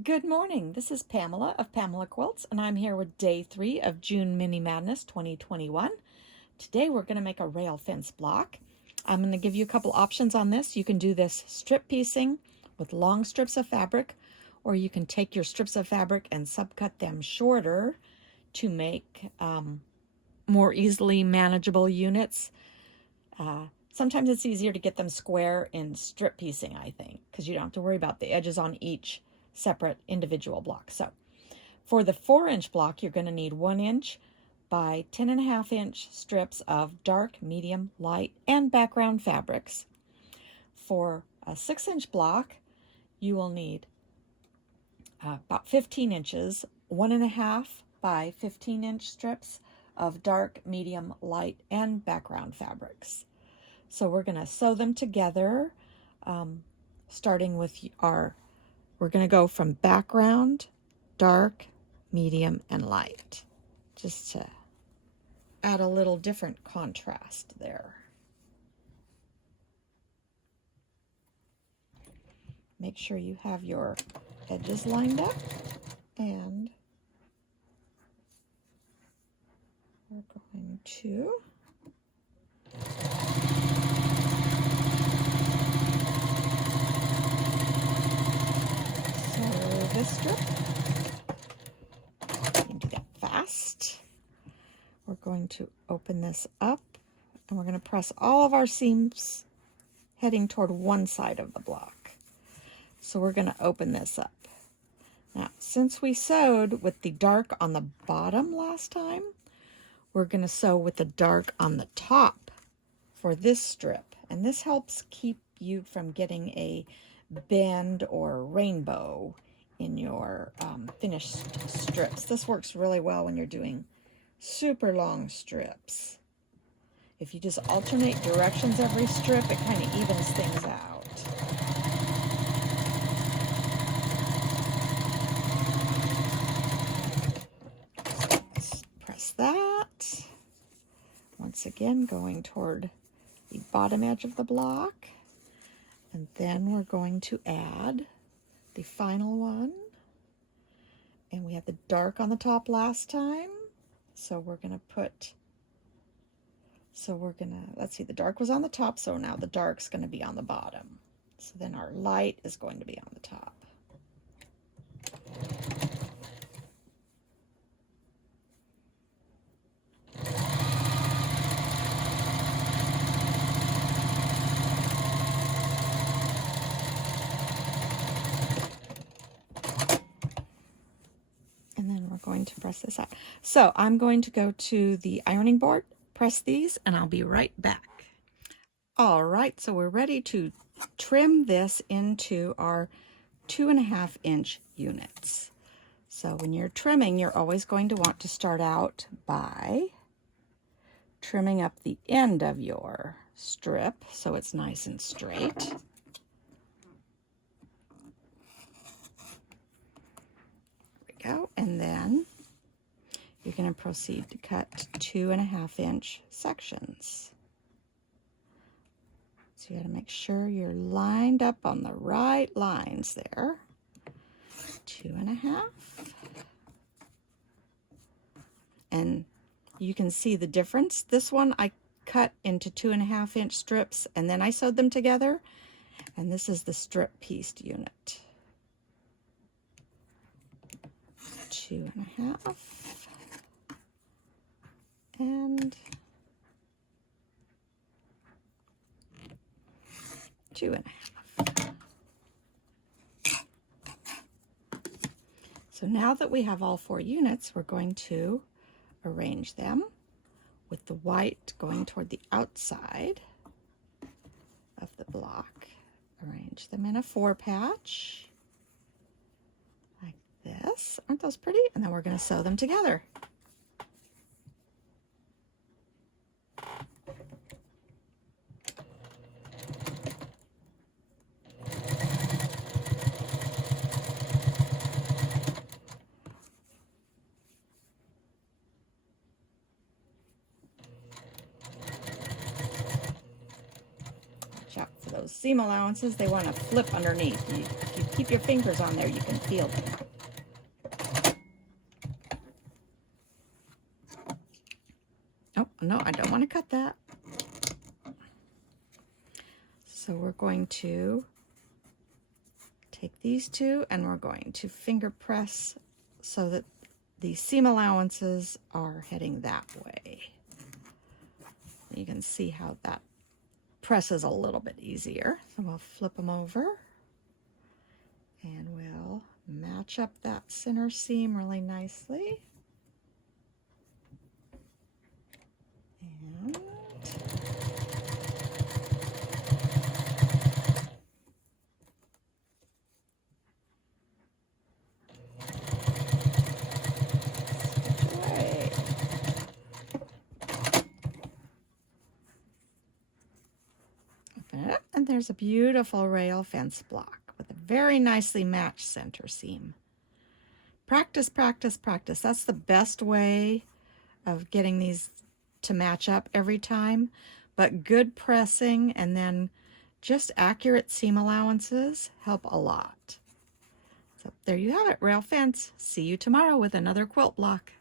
Good morning. This is Pamela of Pamela Quilts, and I'm here with day 3 of June Mini Madness 2021. Today we're going to make a rail fence block. I'm going to give you a couple options on this. You can do this strip piecing with long strips of fabric, or you can take your strips of fabric and subcut them shorter to make more easily manageable units. Sometimes it's easier to get them square in strip piecing, I think, because you don't have to worry about the edges on each separate individual block. So for the 4-inch block, you're going to need 1-inch by 10.5-inch strips of dark, medium, light, and background fabrics. For a 6-inch block, you will need about 15 inches, 1.5 by 15-inch strips of dark, medium, light, and background fabrics. So we're going to sew them together, starting with we're going to go from background, dark, medium, and light, just to add a little different contrast there. Make sure you have your edges lined up, and we're going to this strip. You can do that fast. We're going to open this up, and we're going to press all of our seams heading toward one side of the block. So we're going to open this up. Now, since we sewed with the dark on the bottom last time, we're going to sew with the dark on the top for this strip. And this helps keep you from getting a bend or rainbow in your finished strips. This works really well when you're doing super long strips. If you just alternate directions every strip, it kind of evens things out. Let's press that. Once again, going toward the bottom edge of the block. And then we're going to add the final one. And we had the dark on the top last time. So we're going to let's see, the dark was on the top, so now the dark's going to be on the bottom. So then our light is going to be on the top. Going to press this out. So I'm going to go to the ironing board, press these, and I'll be right back. All right, so we're ready to trim this into our 2.5-inch units. So when you're trimming, you're always going to want to start out by trimming up the end of your strip so it's nice and straight. Go, and then you're going to proceed to cut 2.5-inch sections. So you got to make sure you're lined up on the right lines there. 2.5. And you can see the difference. This one I cut into 2.5-inch strips and then I sewed them together. And this is the strip pieced unit. 2.5 and 2.5. So now that we have all 4 units, we're going to arrange them with the white going toward the outside of the block. Arrange them in a 4-patch. This. Aren't those pretty? And then we're going to sew them together. Watch out for those seam allowances. They want to flip underneath. If you keep your fingers on there, you can feel them. Oh, no, I don't want to cut that. So we're going to take these two and we're going to finger press so that the seam allowances are heading that way. You can see how that presses a little bit easier. So we'll flip them over and we'll match up that center seam really nicely. And open it up, and there's a beautiful rail fence block with a very nicely matched center seam. Practice, practice, practice. That's the best way of getting these to match up every time. But good pressing and then just accurate seam allowances help a lot. So there you have it, rail fence. See you tomorrow with another quilt block.